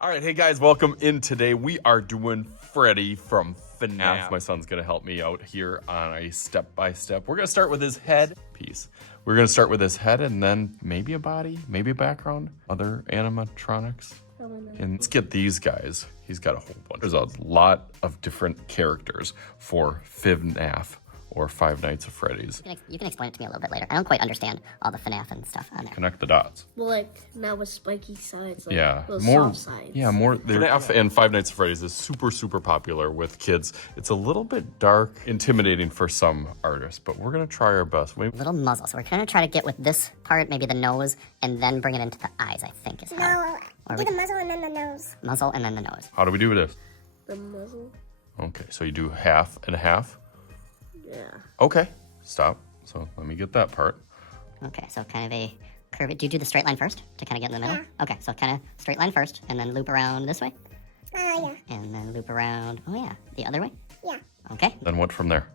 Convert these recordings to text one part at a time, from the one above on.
All right, hey guys, welcome in today. We are doing Freddy from FNAF. My son's gonna help me out here on a step-by-step. We're gonna start with his head piece. We're gonna start with his head and then maybe a body, maybe a background, other animatronics. And let's get these guys. He's got a whole bunch. There's a lot of different characters for FNAF or Five Nights at Freddy's. You can explain it to me a little bit later. I don't quite understand all the FNAF and stuff on there. Connect the dots. Well, like now with spiky sides, like Yeah, those more. soft sides. Yeah, more. FNAF and Five Nights at Freddy's is super popular with kids. It's a little bit dark, intimidating for some artists, but we're gonna try our best. Little muzzle. So we're gonna try to get with this part, maybe the nose, and then bring it into the eyes. I think is how. No, do the muzzle and then the nose. Muzzle and then the nose. How do we do this? The muzzle. Okay, so you do half and half. Yeah. Okay, stop. So let me get that part. Okay, so kind of a curve. Do you do the straight line first to kind of get in the middle? Yeah. Okay, so kind of straight line first, and then loop around this way. Yeah. And then loop around. Oh yeah, the other way. Yeah. Okay. Then what from there?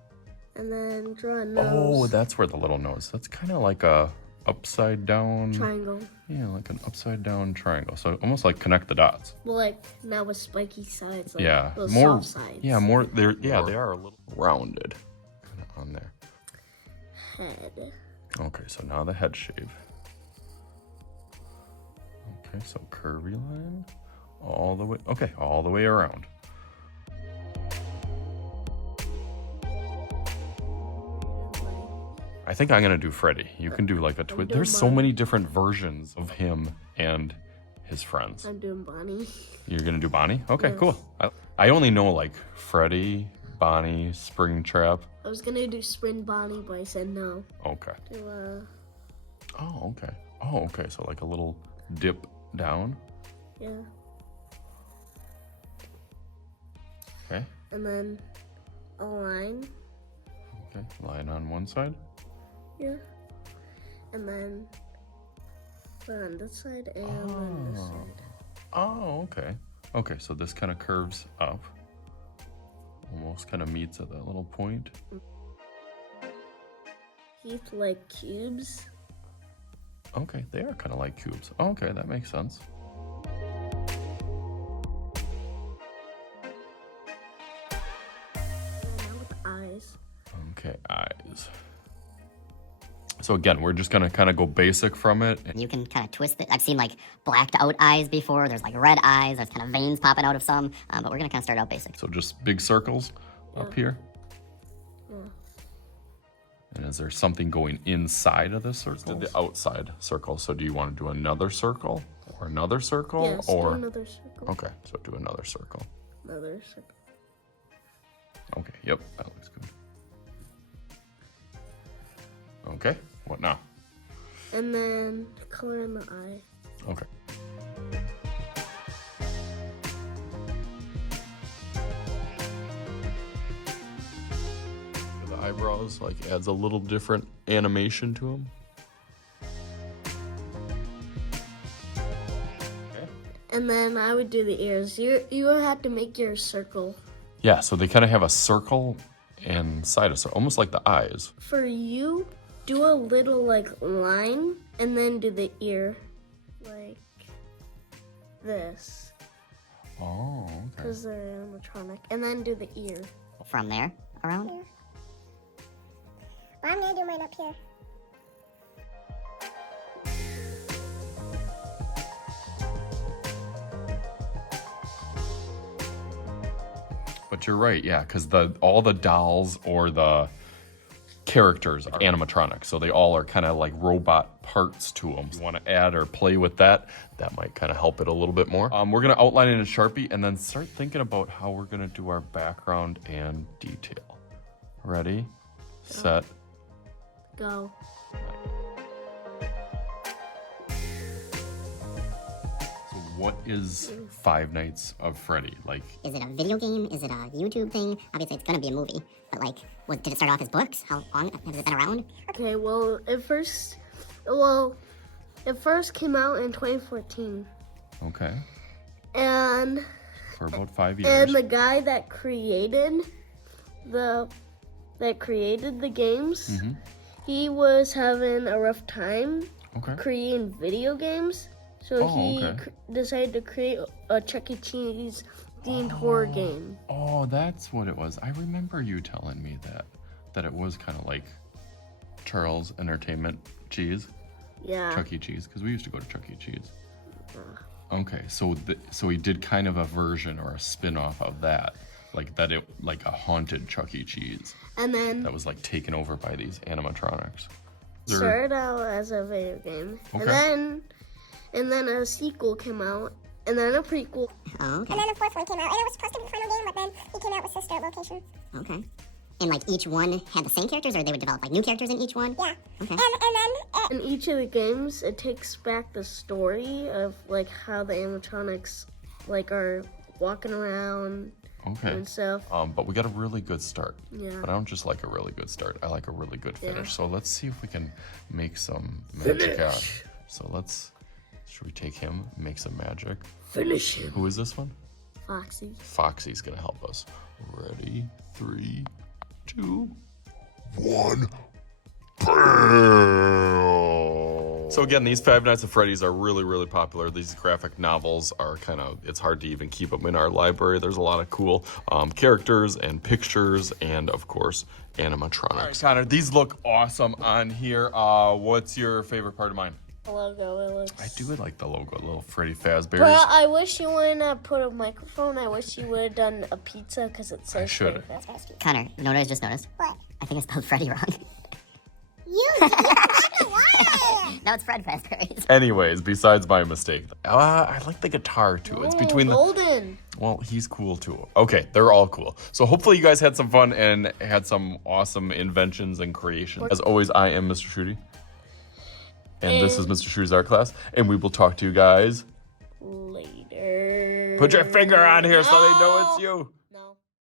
And then draw a nose. Oh, that's where the little nose. That's kind of like a upside down triangle. Yeah, like an upside down triangle. So almost like connect the dots. Well, like now with spiky sides. Like Yeah, those more. soft sides. Yeah, more. They're they are a little rounded, kind of on there. Head. Okay, so now the head shape. Okay, so curvy line all the way. Okay, all the way around. I think I'm gonna do Freddy. You can do like a twist. There's so many different versions of him and his friends. I'm doing Bonnie. You're gonna do Bonnie? Okay, Yes. cool. I only know like Freddy, Bonnie, Springtrap. I was gonna do Spring Bonnie, but I said no. Okay. To, Oh, okay. Oh, okay. So like a little dip down. yeah. Okay. And then a line. Okay. Line on one side. Yeah. And then put on this side and on this side. Oh, okay. Okay, so this kind of curves up. Almost kind of meets at that little point. Teeth like cubes. Okay, they are kind of like cubes. Okay, that makes sense. And now with the eyes. Okay, eyes. So again, we're just gonna kind of go basic from it. You can kind of twist it. I've seen like blacked out eyes before. There's like red eyes. There's kind of veins popping out of some. But we're gonna kind of start out basic. So just big circles up here. Yeah. And is there something going inside of this circle? The outside circle. So do you want to do another circle or another circle? Yes, or do another circle. Okay, so do another circle. Another circle. Okay, yep, that looks good. Okay, what now? And then color in the eye. Okay. The eyebrows like adds a little different animation to them. Okay. And then I would do the ears. You would have to make your circle. Yeah, so they kind of have a circle and side of circle, almost like the eyes. For you, do a little like line and then do the ear like this. Oh, okay. Because they're animatronic. And then do the ear. From there around. Well, I'm gonna do mine up here. But you're right, yeah, because all the dolls or the characters are animatronic, so they all are kind of like robot parts to them. If you want to add or play with that, that might kind of help it a little bit more. We're gonna outline it in Sharpie and then start thinking about how we're gonna do our background and detail. Ready, set, Go. So what is Five Nights of Freddy? Like, Is it a video game? Is it a YouTube thing? Obviously, it's gonna be a movie. But like, did it start off as books? How long has it been around? Okay, well, it first came out in 2014. okay, And for about 5 years. and the guy that created the games, he was having a rough time Okay. creating video games. So Oh, he okay. decided to create a Chuck E. Cheese themed horror game. Oh, that's what it was. I remember you telling me that it was kind of like Charles Entertainment Cheese. Yeah. Chuck E. Cheese, because we used to go to Chuck E. Cheese. Okay, so he did kind of a version or a spin-off of that, like a haunted Chuck E. Cheese. And then That was like taken over by these animatronics. started out as a video game, Okay. and then a sequel came out, and then a prequel. Oh, okay. And then the fourth one came out, and it was supposed to be the final game, but then he came out with sister locations. Okay. And like each one had the same characters, or they would develop like new characters in each one? Yeah. Okay. And then In each of the games, it takes back the story of like how the animatronics like are walking around Okay. and stuff. But we got a really good start. Yeah. But I don't just like a really good start. I like a really good finish. Yeah. So let's see if we can make some magic out. Finish. So should we take him, make some magic? Finish him, Who is this one? Foxy. Foxy's gonna help us. Ready? 3, 2, 1. So again, these Five Nights at Freddy's are really, really popular. These graphic novels are it's hard to even keep them in our library. There's a lot of cool characters and pictures and, of course, animatronics. All right, Connor, these look awesome on here. What's your favorite part of mine? The logo, it looks... I do like the logo, little Freddy Fazbear's. But I wish you wouldn't have put a microphone. I wish you would have done a pizza because it says... I should. Connor, you know what I just noticed? What? I think I spelled Freddy wrong. You No, it's Fred Fazbear's. Anyways, besides my mistake, I like the guitar too. It's between the... Golden. Well, he's cool too. Okay, they're all cool. So hopefully you guys had some fun and had some awesome inventions and creations. As always, I am Mr. Shruti. And this is Mr. Shruti's art class. And we will talk to you guys Later. Put your finger on here so they know it's you.